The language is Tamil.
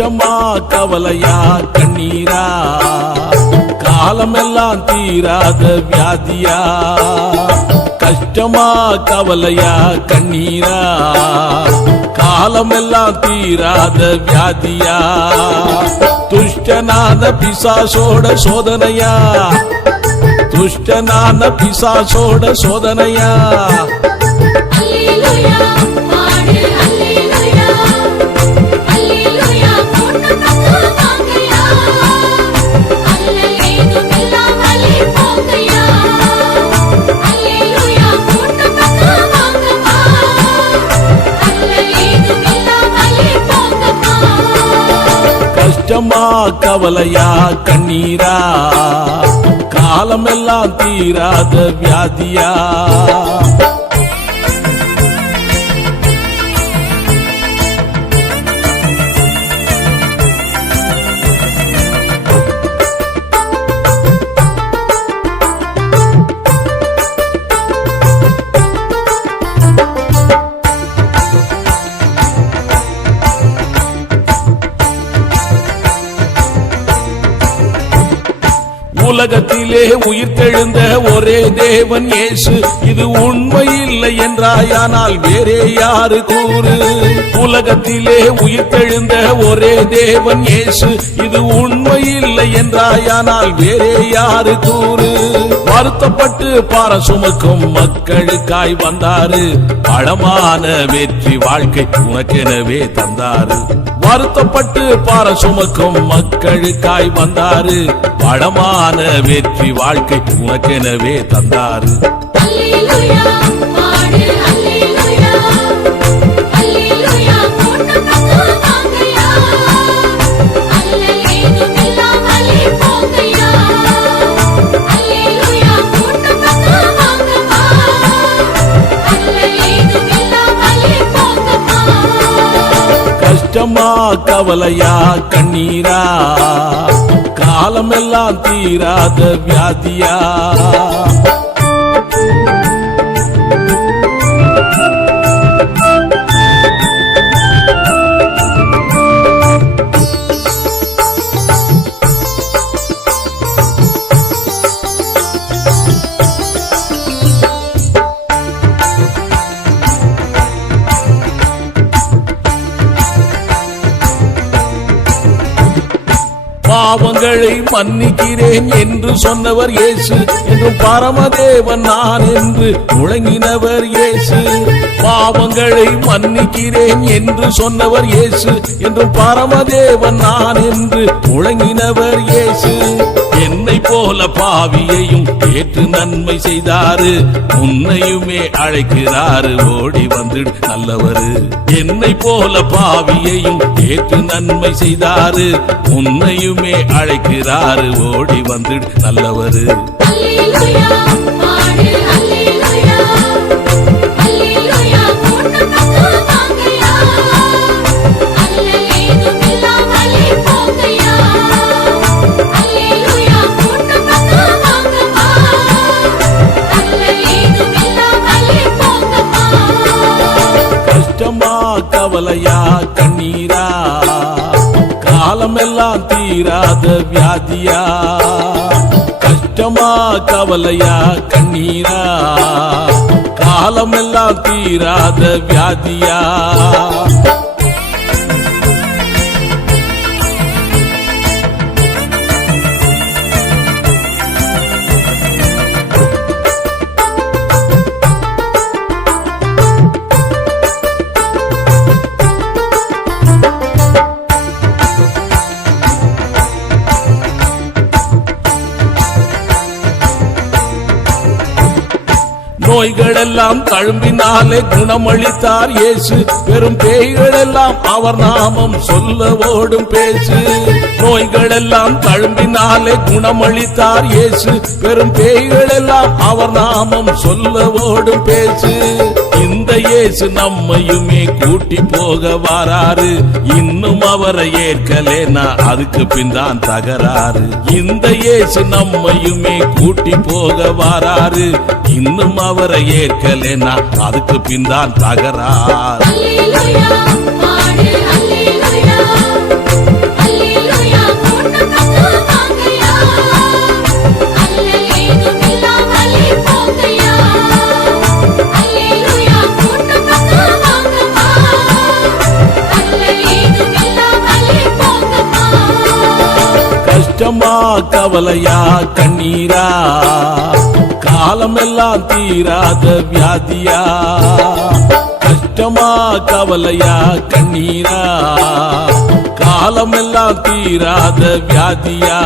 கஷ்டமா கவலையா கண்ணீரா காலமெல்லாம் தீராத வியாதியா கஷ்டமா கவலையா கண்ணீரா காலமெல்லாம் தீராத வியாதியா துஷ்டனான பிசாசோட சோதனையா துஷ்டனான பிசாசோட சோதனையா கஷ்டமா கவலையா கண்ணீரா காலமெல்லாம் தீராத வியாதியா உலகத்திலே உயிர்த்தெழுந்த ஒரே தேவன் இயேசு இது உண்மை இல்லை என்றாயானால் வேறே யாரு கூறு உலகத்திலே உயிர்த்தெழுந்த ஒரே தேவன் இயேசு இது உண்மை இல்லை என்றாயானால் வேறே யாரு கூறு வருத்தப்பட்டு பார சுமக்கும் மக்களுக்காய் வந்தாரு பழமான வெற்றி வாழ்க்கை உனக்கெனவே தந்தாரு வருத்தப்பட்டு பார சுமக்கும் மக்களுக்காய் வந்தாரு பழமான வெற்றி வாழ்க்கை உனக்கெனவே தந்தாரு கஷ்டமா கவலையா கண்ணீரா காலமெல்லாம் தீராத வியாதியா பாவங்களை மன்னிக்கிறேன் என்று சொன்னவர் இயேசு என்றும் பரமதேவன் நான் என்று முழங்கினவர் இயேசு பாவங்களை மன்னிக்கிறேன் என்று சொன்னவர் இயேசு என்றும் பரமதேவன் நான் என்று முழங்கினவர் இயேசு என்னை போல பாவியையும் ஏற்று நன்மை செய்தாரு உன்னையுமே அழைக்கிறாரு ஓடி வந்துடு நல்லவரு என்னை போல பாவியையும் ஏற்று நன்மை செய்தாரு உன்னையுமே அழைக்கிறாரு ஓடி வந்துடு நல்லவரு கவலையா கண்ணீரா காலமெல்லாம் தீராத வியாதியா கஷ்டமா கவலையா கண்ணீரா காலமெல்லாம் தீராத வியாதியா நோய்களெல்லாம் தழும்பினாலே குணமளித்தார் இயேசு பெரும் பேய்களெல்லாம் அவர் நாமம் சொல்ல ஓடும் பேசு நோய்களெல்லாம் தழும்பினாலே குணமளித்தார் இயேசு பெரும் பேய்களெல்லாம் அவர் நாமம் சொல்ல ஓடும் பேசு இந்த இயேசு நம்மையுமே கூட்டி போக வாராரு இன்னும் அவரை ஏற்கலேனா அதுக்கு பின் தான் தகராறு இந்த இயேசு நம்மையுமே கூட்டி போக வாராரு இன்னும் அவரை ஏற்கலேனா அதுக்கு பின் தான் தகராறு அல்லேலூயா கூட்டத்துக்கு வாங்கய்யா அல்லேலூயா இல்லாமலே போங்கய்யா அல்லேலூயா கூட்டத்துக்கு வாங்கம்மா அல்லேலூயா இல்லாமலே போங்கம்மா கஷ்டமா கவலையா கண்ணீரா காலமெல்லாம் தீராத வியாதியா கஷ்டமா கவலையா கண்ணீரா காலமெல்லாம் தீராத வியாதியா